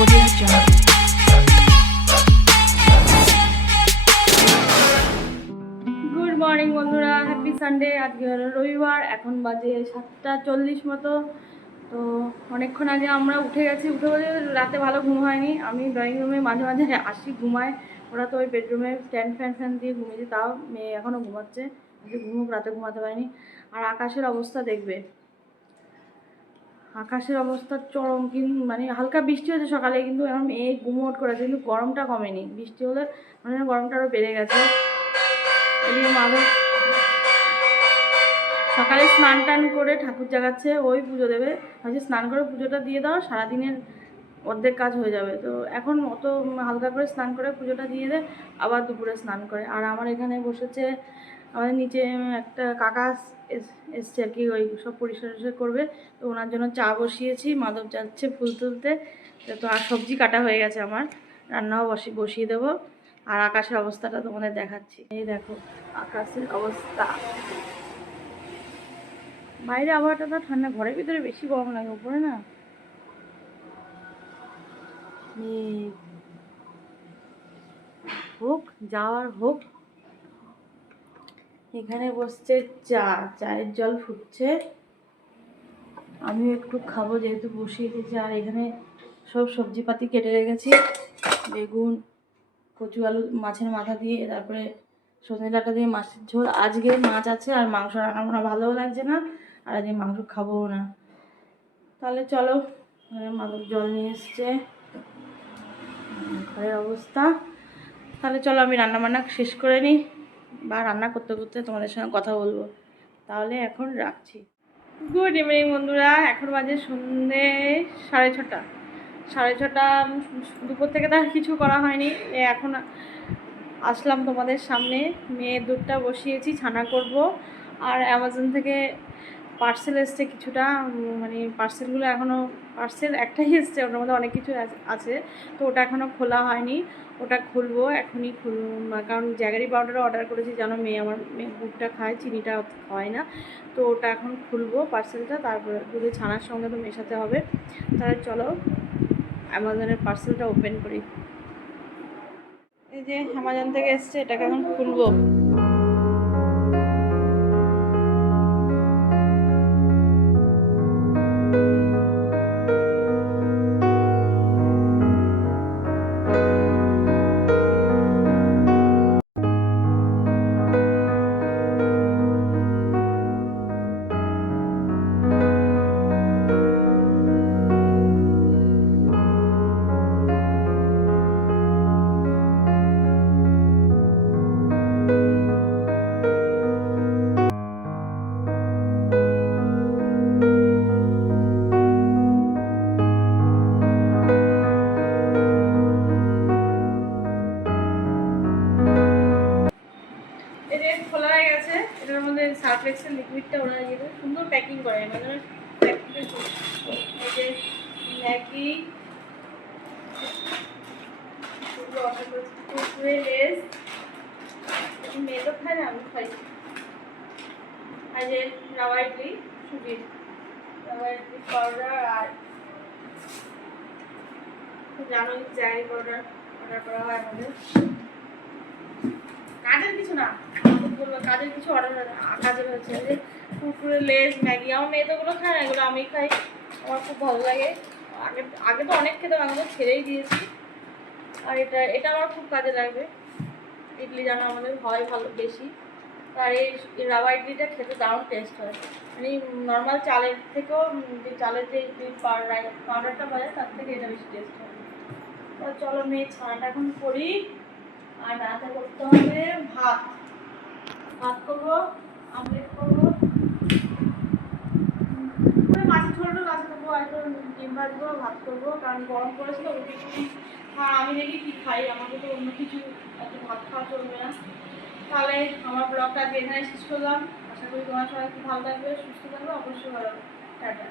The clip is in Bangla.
Audio Jungle. গুড মর্নিং বন্ধুরা, হ্যাপি সানডে। আজকে হলো রবিবার, এখন বাজে 7:40 মতো। তো অনেকক্ষণ আগে আমরা উঠে গেছি। উঠে বলে রাতে ভালো ঘুম হয়নি। আমি ড্রয়িং রুমে মাঝে মাঝে আসি, ঘুমায়। ওরা তো ওই বেডরুমে স্ট্যান্ড ফ্যান দিয়ে ঘুমিয়েছে, তাও মেয়ে এখনও ঘুমাচ্ছে। ঘুমুক, রাতে ঘুমাতে পারিনি। আর আকাশের অবস্থা দেখবে, আকাশের অবস্থা চরম। কিন্তু মানে হালকা বৃষ্টি হয়েছে সকালে, কিন্তু এখন মেঘ গুমোট করেছে, কিন্তু গরমটা কমেনি। বৃষ্টি হলে মানে গরমটা আরও বেড়ে গেছে। এদিকে মাধব সকালে স্নান টান করে ঠাকুর জাগাচ্ছে, ওই পুজো দেবে। ভাবছি স্নান করে পুজোটা দিয়ে দাও, সারাদিনের অর্ধেক কাজ হয়ে যাবে। তো এখন অত হালকা করে স্নান করে পুজোটা দিয়ে দেয়, আবার দুপুরে স্নান করে। আর আমার এখানে বসেছে, আমাদের নিচে একটা কাকা এসছে আর কি, ওই সব পরিষ্কার করবে। তো ওনার জন্য চা বসিয়েছি, মাধব যাচ্ছে ফুল তুলতে। তো আর সবজি কাটা হয়ে গেছে আমার, রান্নাও বসিয়ে দেবো। আর আকাশের অবস্থাটা তোমাদের দেখাচ্ছি। এই দেখো আকাশের অবস্থা। বাইরে আবহাওয়াটা তো ঠান্ডা, ঘরের ভিতরে বেশি গরম লাগে। উপরে না হোক যাওয়ার হোক। এখানে বসছে চায়ের জল ফুটছে, আমিও একটু খাবো যেহেতু বসিয়ে দিয়েছি। আর এখানে সব সবজিপাতি কেটে রেখেছি, বেগুন, কচু আলু, মাছের মাথা দিয়ে, তারপরে সজনে ডাঁটা দিয়ে মাছের ঝোল। আজকে মাছ আছে আর মাংস রান্না করা ভালোও লাগছে না, আর আজকে মাংস খাবোও না। তাহলে চলো, মাদক জল নিয়ে এসছে, ঘরের অবস্থা। তাহলে চলো আমি রান্না বান্না শেষ করে নিই, বা রান্না করতে করতে তোমাদের সঙ্গে কথা বলবো। তাহলে এখন রাখছি। গুড ইভিনিং বন্ধুরা, এখন বাজে সন্ধ্যে 6:30। 6:30 দুপুর থেকে তো আর কিছু করা হয়নি। এখন আসলাম তোমাদের সামনে, মেয়ের দুধটা বসিয়েছি, ছানা করব। আর অ্যামাজন থেকে পার্সেল এসছে কিছুটা, মানে পার্সেলগুলো এখনও, পার্সেল একটাই এসছে, ওটার মধ্যে অনেক কিছু আছে। তো ওটা এখনও খোলা হয়নি, ওটা খুলবো এখনই। কারণ জ্যাগারি পাউডারও অর্ডার করেছি, জানো মেয়ে দুধটা খায়, চিনিটা হয় না। তো ওটা এখন খুলবো পার্সেলটা, তারপরে দুধের ছানার সঙ্গে তো মেশাতে হবে। তাহলে চলো অ্যামাজনের পার্সেলটা ওপেন করি। এই যে অ্যামাজন থেকে এসছে, এটাকে এখন খুলবো। খোলা হয়ে গেছে। এটার মধ্যে সার্ফ এক্সেল লিকুইডটা ওরা দিয়ে সুন্দর প্যাকিং করে, মানে প্যাকিংটা এই যে ম্যাগি, কুরকুরে, লেস, মেয়ে তো খায় না, আমি খাই। আর যে রাওয়া ইডলি, সুজির রাওয়া ইডলি পাউডার, আর জানো জ্যাগরি পাউডার অর্ডার করা হয় আমাদের। কাজের কিছু না, কাজের কিছু অর্ডার কাজের হচ্ছে যে কুরকুরে, লেস, ম্যাগি। আমার মেয়ে তো ওগুলো খায় না, এগুলো আমি খাই, আমার খুব ভালো লাগে। আগে আগে তো অনেক খেতাম, আমি তো ছেড়েই দিয়েছি। আর এটা আমার খুব কাজে লাগবে। ইডলি জানো আমাদের হয় ভালো বেশি, আর এই রাওয়া ইডলিটা খেতে দারুণ টেস্ট হয়। মানে নর্মাল চালের থেকেও, যে চালের যে ইডলি পাউডারটা বাজায় তার থেকে এটা বেশি টেস্ট হয়। তো চলো মেয়ে ছানাটা এখন করি। আর রাতে করতে হবে ভাত করবো, আমলেট করবো, মাছের ঝোলটা রাতে করবো, আর একটু ডিম ভাজবো, ভাত করবো। কারণ গরম পড়েছিল, রুটি টুটি আমি দেখি কি খাই, আমাকে তো অন্য কিছু এত ভাত খাওয়া চলবে না। তাহলে আমার ব্লগটা আজকে এখানে শেষ করলাম। আশা করি তোমার সবাই খুব ভালো থাকবে, সুস্থ থাকবে, অবশ্যই ভালো। টাটা।